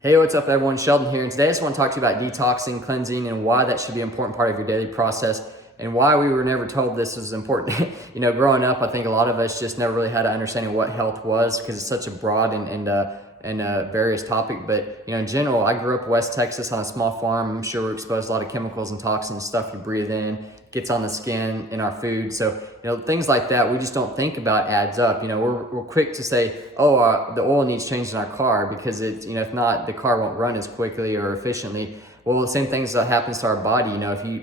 Hey, what's up everyone? Sheldon here, and today I just want to talk to you about detoxing, cleansing, and why that should be an important part of your daily process, and why we were never told this was important. Growing up, I think a lot of us just never really had an understanding of what health was because it's such a broad and various topic. But in general, I grew up West Texas on a small farm. I'm sure we're exposed to a lot of chemicals and toxins, stuff you breathe in, gets on the skin, in our food. So things like that we just don't think about adds up. We're quick to say, oh, the oil needs changed in our car because it's if not, the car won't run as quickly or efficiently. Well, the same things that happens to our body.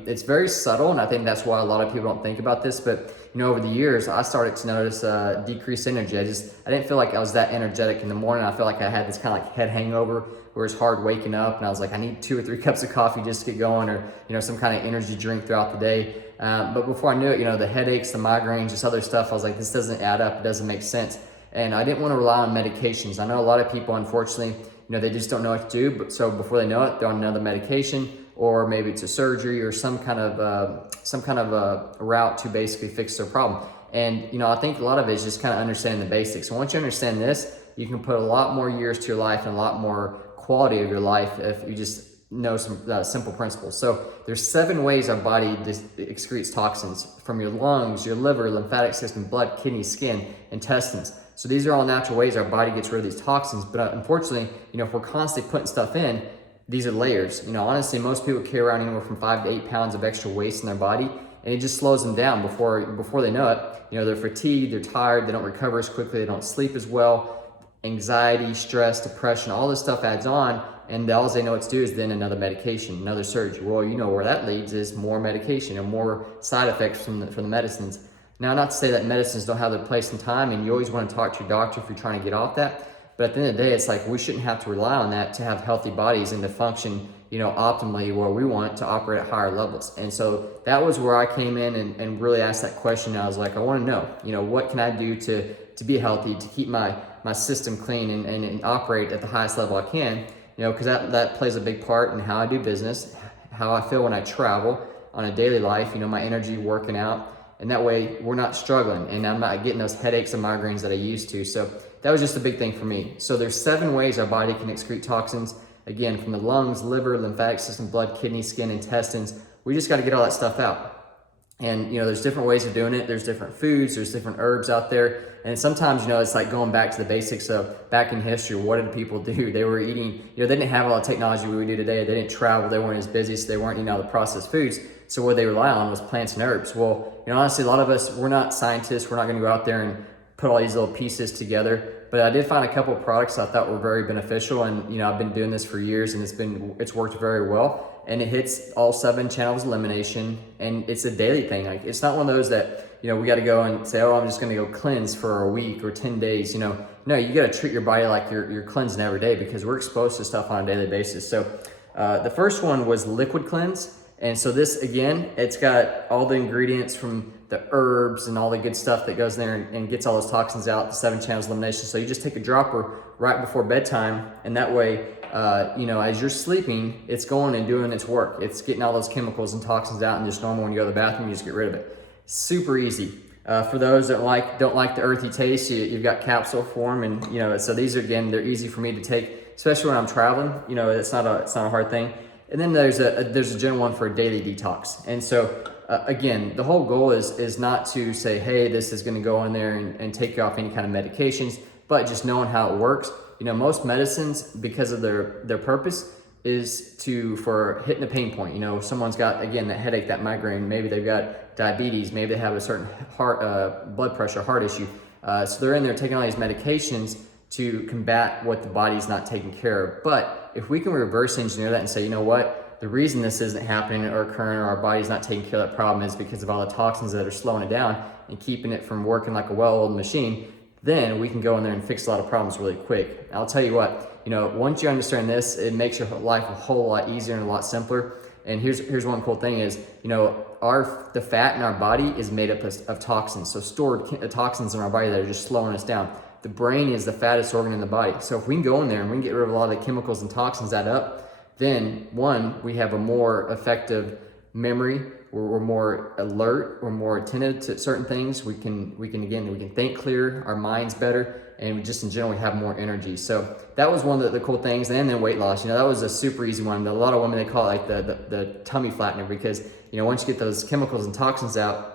It's very subtle, and I think that's why a lot of people don't think about this. But over the years, I started to notice decreased energy. I didn't feel like I was that energetic in the morning. I felt like I had this kind of like head hangover where it's hard waking up, and I was like, I need 2 or 3 cups of coffee just to get going, or some kind of energy drink throughout the day. But before I knew it, the headaches, the migraines, just other stuff, I was like, this doesn't add up. It doesn't make sense. And I didn't want to rely on medications. I know a lot of people, unfortunately, they just don't know what to do. But so before they know it, they're on another medication, or maybe it's a surgery or some kind of a route to basically fix their problem. And I think a lot of it is just kind of understanding the basics. So once you understand this, you can put a lot more years to your life and a lot more quality of your life if you just know some simple principles. So there's 7 ways our body excretes toxins from your lungs, your liver, lymphatic system, blood, kidney, skin, intestines. So these are all natural ways our body gets rid of these toxins. But unfortunately, if we're constantly putting stuff in, these are layers. Honestly, most people carry around anywhere from 5 to 8 pounds of extra waste in their body, and it just slows them down before they know it. They're fatigued, they're tired, they don't recover as quickly, they don't sleep as well. Anxiety, stress, depression, all this stuff adds on, and all they know what to do is then another medication, another surgery. Well, where that leads is more medication and more side effects from the medicines. Now, not to say that medicines don't have their place in time, and you always want to talk to your doctor if you're trying to get off that. But at the end of the day, it's like we shouldn't have to rely on that to have healthy bodies and to function, optimally where we want to operate at higher levels. And so that was where I came in and really asked that question. I was like, I want to know, what can I do to be healthy, to keep my system clean and operate at the highest level I can, because that plays a big part in how I do business, how I feel when I travel on a daily life, my energy working out. And that way we're not struggling and I'm not getting those headaches and migraines that I used to. So that was just a big thing for me. So there's 7 ways our body can excrete toxins. Again, from the lungs, liver, lymphatic system, blood, kidney, skin, intestines. We just got to get all that stuff out. And there's different ways of doing it. There's different foods, there's different herbs out there. And sometimes, it's like going back to the basics of back in history. What did people do? They were eating, they didn't have all the technology we do today. They didn't travel, they weren't as busy, so they weren't eating all the processed foods. So what they rely on was plants and herbs. Well, honestly, a lot of us, we're not scientists. We're not going to go out there and put all these little pieces together. But I did find a couple of products I thought were very beneficial. And, I've been doing this for years and it's worked very well. And it hits all 7 channels of elimination. And it's a daily thing. Like, it's not one of those that, we got to go and say, oh, I'm just going to go cleanse for a week or 10 days. No, you got to treat your body like you're cleansing every day because we're exposed to stuff on a daily basis. So the first one was liquid cleanse. And so this, again, it's got all the ingredients from the herbs and all the good stuff that goes in there and gets all those toxins out, the 7 channels of elimination. So you just take a dropper right before bedtime, and that way, as you're sleeping, it's going and doing its work. It's getting all those chemicals and toxins out, and just normal when you go to the bathroom, you just get rid of it. Super easy. For those that don't like the earthy taste, you've got capsule form, and so these are, again, they're easy for me to take, especially when I'm traveling. It's not a hard thing. And then there's a general one for a daily detox. And so again, the whole goal is not to say, hey, this is going to go in there and take you off any kind of medications, but just knowing how it works. Most medicines, because of their purpose, is for hitting a pain point. Someone's got, again, that headache, that migraine, maybe they've got diabetes, maybe they have a certain blood pressure, heart issue. So they're in there taking all these medications to combat what the body's not taking care of. But if we can reverse engineer that and say, the reason this isn't happening or occurring or our body's not taking care of that problem is because of all the toxins that are slowing it down and keeping it from working like a well-oiled machine, then we can go in there and fix a lot of problems really quick. I'll tell you what, once you understand this, it makes your life a whole lot easier and a lot simpler. And here's one cool thing is, the fat in our body is made up of toxins. So stored toxins in our body that are just slowing us down. The brain is the fattest organ in the body. So if we can go in there and we can get rid of a lot of the chemicals and toxins that up, then 1, we have a more effective memory. we're more alert, we're more attentive to certain things. We can think clear, our mind's better, and just in general we have more energy. So that was one of the cool things. And then weight loss, that was a super easy one. A lot of women, they call it like the tummy flattener, because once you get those chemicals and toxins out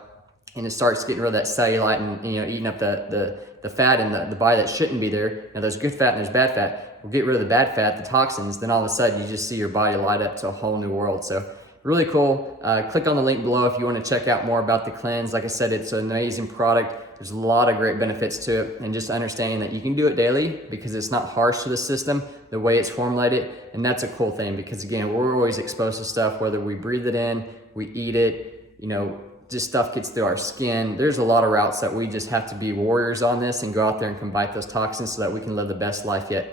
and it starts getting rid of that cellulite and eating up the fat in the body that shouldn't be there. Now there's good fat and there's bad fat. We'll get rid of the bad fat, the toxins, then all of a sudden you just see your body light up to a whole new world. So really cool. Click on the link below if you want to check out more about the cleanse. Like I said, it's an amazing product. There's a lot of great benefits to it, and just understanding that you can do it daily because it's not harsh to the system, the way it's formulated. And that's a cool thing, because again, we're always exposed to stuff, whether we breathe it in, we eat it, just stuff gets through our skin. There's a lot of routes that we just have to be warriors on this and go out there and combat those toxins so that we can live the best life yet.